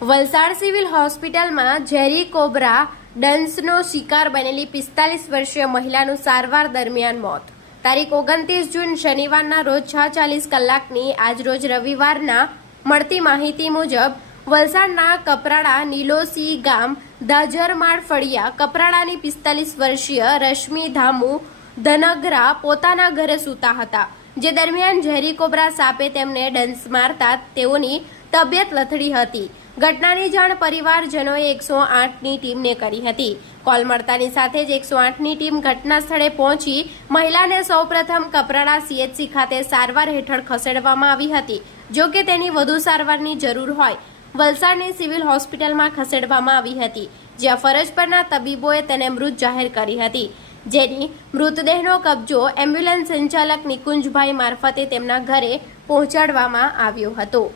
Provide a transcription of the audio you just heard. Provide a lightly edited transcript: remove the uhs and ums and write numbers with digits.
Valsad civil હોસ્પિટલમાં ઝેરી cobra ડંશનો શિકાર બનેલી 45 વર્ષીય મહિલાનું સારવાર દરમિયાન મોત. તારીખ 29 જૂન શનિવારના રોજ 6:40 કલાકની આજરોજ રવિવારના મળતી માહિતી મુજબ વલસાડના કપરાડા નીલોસી ગામ દાજરમાળ ફળિયા કપરાડાની 45 વર્ષીય રશ્મિ ધામુ ધનગરા પોતાના ઘરે સૂતા હતા, જે દરમિયાન ઝેરી કોબ્રા સાપે તેમને ડંશ મારતા તેઓની તબિયત લથડી હતી. ઘટનાની જાણ પરિવારજનોએ 108ની ટીમને કરી હતી. કોલ મળતાની સાથે જ 108ની ટીમ ઘટના સ્થળે પહોંચી મહિલાને સૌપ્રથમ કપરાડા CHC ખાતે સારવાર હેઠળ ખસેડવામાં આવી હતી. જો કે તેની વધુ સારવારની જરૂર હોય વલસાડની સિવિલ હોસ્પિટલમાં ખસેડવામાં આવી હતી, જ્યાં ફરજ પરના તબીબોએ તેને મૃત જાહેર કરી હતી, જેની મૃતદેહનો કબજો એમ્બ્યુલન્સ સંચાલક નિકુંજભાઈ મારફતે તેમના ઘરે પહોંચાડવામાં આવ્યો હતો.